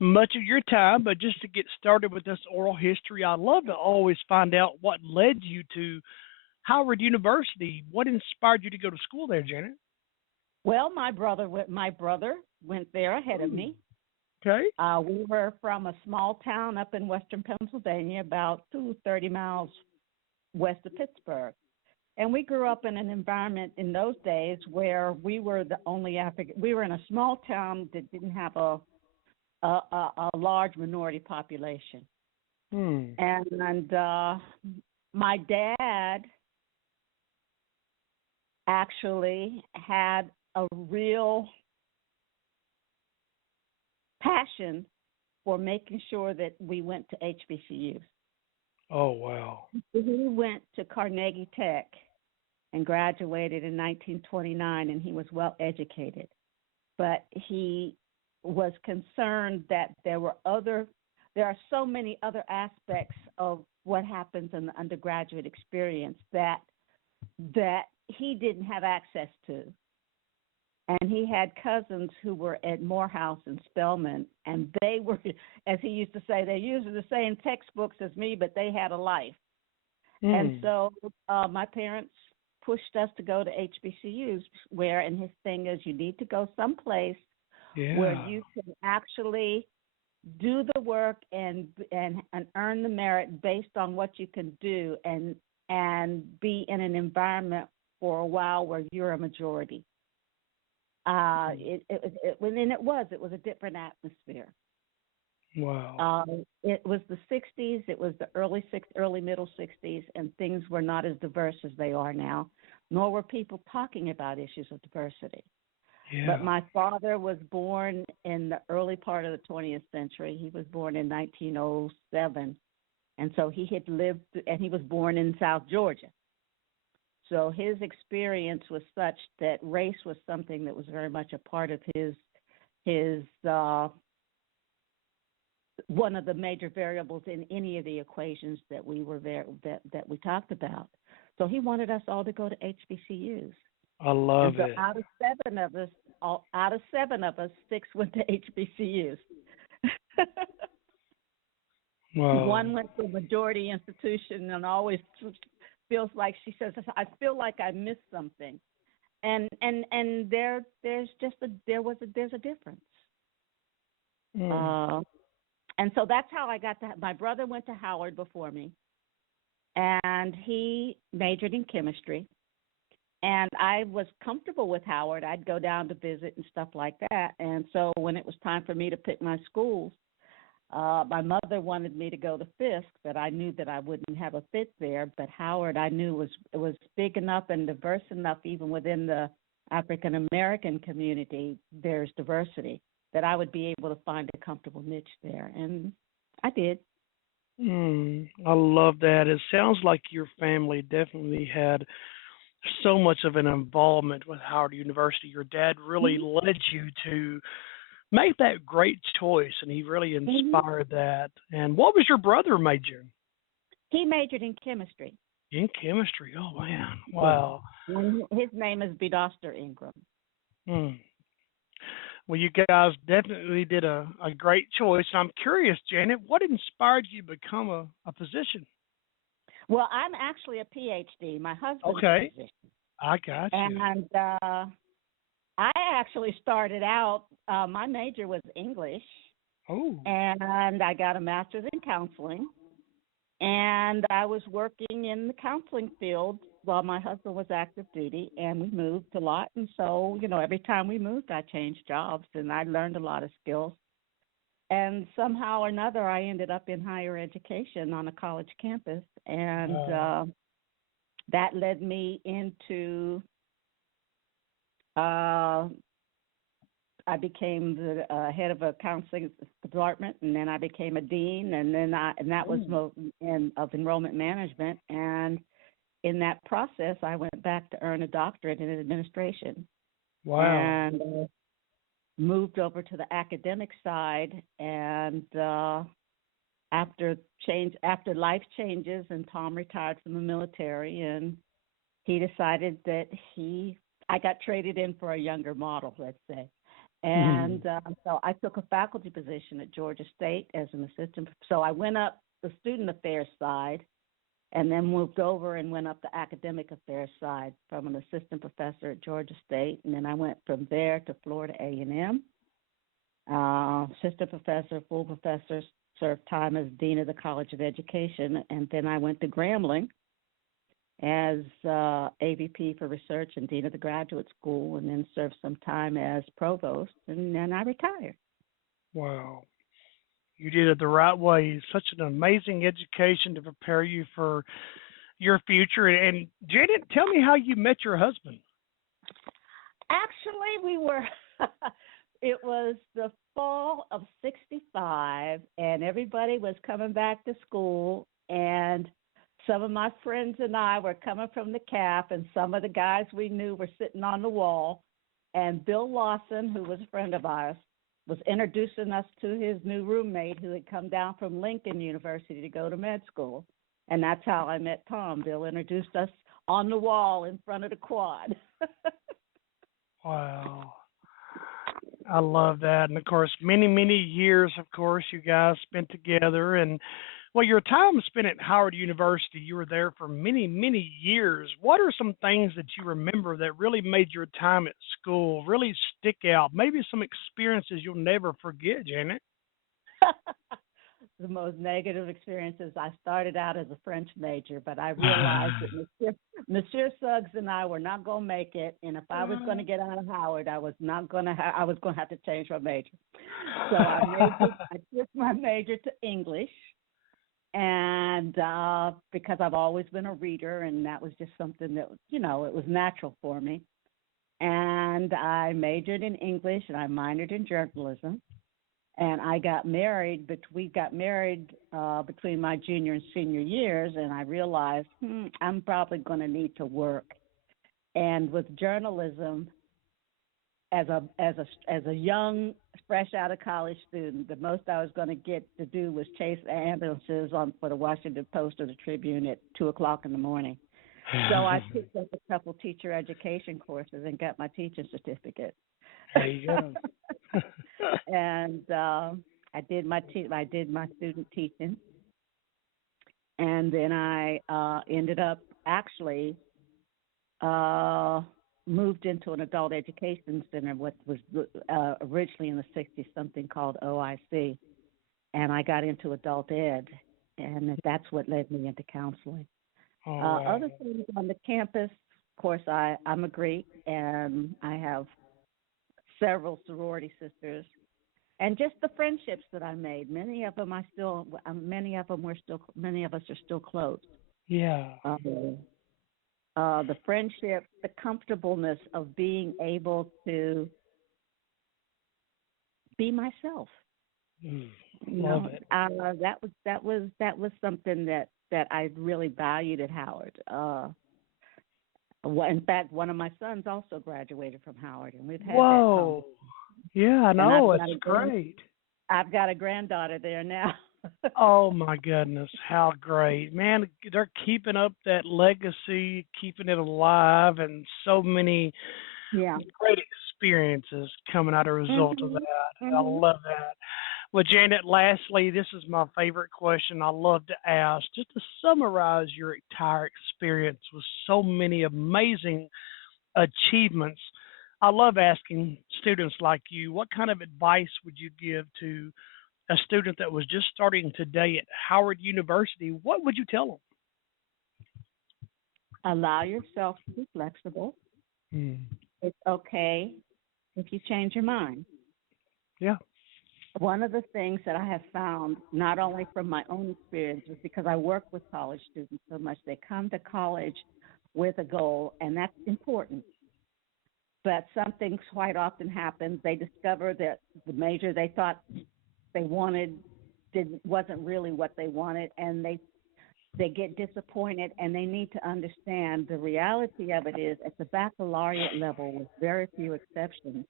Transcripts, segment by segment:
much of your time, but just to get started with this oral history, I love to always find out what led you to Howard University. What inspired you to go to school there, Janet? Well, my brother went there ahead of Ooh, me. okay. We were from a small town up in western Pennsylvania, about 30 miles west of Pittsburgh. And we grew up in an environment in those days where we were the only African. We were in a small town that didn't have a large minority population. Hmm. And my dad actually had a real passion for making sure that we went to HBCUs. Oh, wow. He went to Carnegie Tech and graduated in 1929, and he was well educated. But he was concerned that there are so many other aspects of what happens in the undergraduate experience that he didn't have access to. And he had cousins who were at Morehouse and Spelman, and they were, as he used to say, they used the same textbooks as me, but they had a life. And Hmm. so my parents pushed us to go to HBCUs, where, and his thing is, you need to go someplace where Yeah. you can actually do the work and earn the merit based on what you can do, and be in an environment for a while where you're a majority. And it was a different atmosphere. Wow. It was the 60s. It was the early middle 60s, and things were not as diverse as they are now, nor were people talking about issues of diversity. But Yeah. my father was born in the early part of the 20th century. He was born in 1907, and so he had lived, and he was born in South Georgia. So his experience was such that race was something that was very much a part of his one of the major variables in any of the equations that we were there that we talked about. So he wanted us all to go to HBCUs. I And love so it. out of seven of us, six went to HBCUs. Wow. One went to a majority institution and always feels like, she says, I feel like I missed something. And there's a difference. Hmm. Uh, and so that's how I got to. My brother went to Howard before me, and he majored in chemistry. And I was comfortable with Howard. I'd go down to visit and stuff like that. And so when it was time for me to pick my schools, my mother wanted me to go to Fisk, but I knew that I wouldn't have a fit there. But Howard, I knew was big enough and diverse enough, even within the African American community. There's diversity that I would be able to find a comfortable niche there, and I did. Hmm. I love that. It sounds like your family definitely had so much of an involvement with Howard University. Your dad really led you to make that great choice, and he really Mm-hmm. inspired that. And what was your brother majoring? He majored in chemistry. In chemistry. Oh man, Yeah. wow. And his name is Bedoster Ingram. Hmm. Well, you guys definitely did a great choice. I'm curious, Janet, what inspired you to become a physician? Well, I'm actually a PhD. My husband's a Okay, physician. I got you. And I actually started out, my major was English, Oh, and I got a master's in counseling. And I was working in the counseling field while my husband was active duty, and we moved a lot. And so, every time we moved, I changed jobs, and I learned a lot of skills. And somehow or another, I ended up in higher education on a college campus, and wow. that led me into uh, I became the head of a counseling department, and then I became a dean, and that was Oh, of enrollment management. And in that process, I went back to earn a doctorate in administration, wow. and moved over to the academic side. And after life changes, and Tom retired from the military, and he decided that I got traded in for a younger model, let's say. And so I took a faculty position at Georgia State as an assistant. So I went up the student affairs side and then moved over and went up the academic affairs side from an assistant professor at Georgia State. And then I went from there to Florida A&M, assistant professor, full professor, served time as dean of the College of Education. And then I went to Grambling as AVP for research and dean of the graduate school, and then served some time as provost, and then I retired. Wow. You did it the right way. Such an amazing education to prepare you for your future. And Janet, tell me how you met your husband. Actually, we were, it was the fall of 65, and everybody was coming back to school, and some of my friends and I were coming from the CAF, and some of the guys we knew were sitting on the wall, and Bill Lawson, who was a friend of ours, was introducing us to his new roommate who had come down from Lincoln University to go to med school. And that's how I met Tom. Bill introduced us on the wall in front of the quad. Wow. I love that. And of course, many, many years, of course, you guys spent together. And well, your time spent at Howard University, you were there for many, many years. What are some things that you remember that really made your time at school really stick out? Maybe some experiences you'll never forget, Janet. The most negative experiences. I started out as a French major, but I realized that Monsieur Suggs and I were not going to make it, and if I was going to get out of Howard, I was not going to. I was going to have to change my major. So I switched my major to English, and because I've always been a reader, and that was just something that it was natural for me. And I majored in English, and I minored in journalism. And I got married, but we got married between my junior and senior years, and I realized I'm probably going to need to work. And with journalism, as a young, fresh out of college student, the most I was going to get to do was chase ambulances for the Washington Post or the Tribune at 2:00 in the morning. So I picked up a couple teacher education courses and got my teaching certificate. There you go. And I did my student teaching, and then I ended up actually moved into an adult education center, what was originally in the '60s something called OIC, and I got into adult ed, and that's what led me into counseling. Oh, wow. Other things on the campus, of course, I'm a Greek, and I have several sorority sisters, and just the friendships that I made. Many of us are still close. Yeah. The friendship, the comfortableness of being able to be myself. Love it. That was something that I really valued at Howard. In fact, one of my sons also graduated from Howard, and we've had Whoa. that. Yeah, I know. It's great. I've got a granddaughter there now. Oh, my goodness. How great. Man, they're keeping up that legacy, keeping it alive, and so many great experiences coming out as a result of that. I love that. Well, Janet, lastly, this is my favorite question I love to ask. Just to summarize your entire experience with so many amazing achievements, I love asking students like you, what kind of advice would you give to a student that was just starting today at Howard University? What would you tell them? Allow yourself to be flexible. It's okay if you change your mind. Yeah. One of the things that I have found, not only from my own experience, is because I work with college students so much, they come to college with a goal, and that's important. But something quite often happens. They discover that the major they thought they wanted wasn't really what they wanted, and they get disappointed, and they need to understand the reality of it is at the baccalaureate level, with very few exceptions,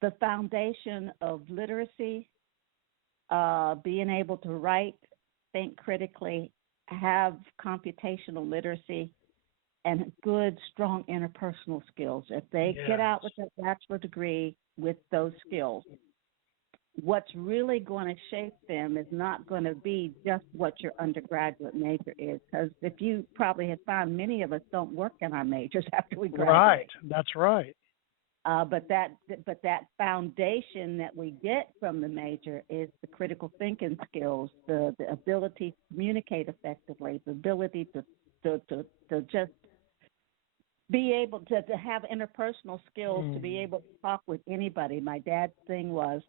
the foundation of literacy, being able to write, think critically, have computational literacy, and good, strong interpersonal skills. If they get Yes. out with a bachelor degree with those skills, what's really going to shape them is not going to be just what your undergraduate major is. Because if you probably have found, many of us don't work in our majors after we Right. graduate. That's right. But that foundation that we get from the major is the critical thinking skills, the ability to communicate effectively, the ability to just be able to have interpersonal skills, to be Mm, able to talk with anybody. My dad's thing was,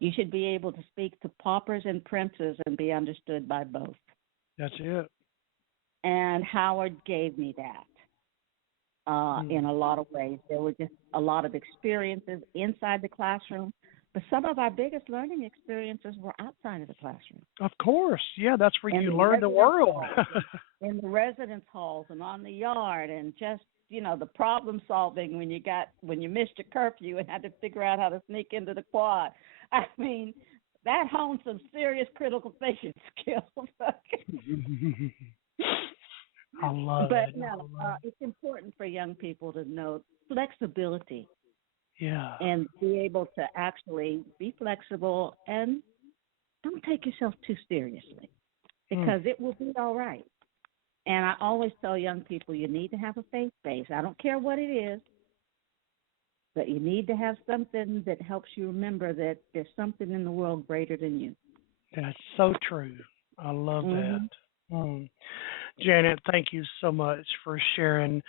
you should be able to speak to paupers and princes and be understood by both. that's it. And Howard gave me that. Mm, In a lot of ways. There were just a lot of experiences inside the classroom, but some of our biggest learning experiences were outside of the classroom, of course. Yeah, that's where in you the learn the residence world. halls, in the residence halls, and on the yard, and just the problem solving when you missed your curfew and had to figure out how to sneak into the quad. I mean, that honed some serious critical thinking skills. I love But it. no, I love it. it's important for young people to know flexibility Yeah. and be able to actually be flexible and don't take yourself too seriously Mm, because it will be all right. And I always tell young people, you need to have a faith base. I don't care what it is, but you need to have something that helps you remember that there's something in the world greater than you. that's so true. I love that. Hmm. Mm. Janet, thank you so much for sharing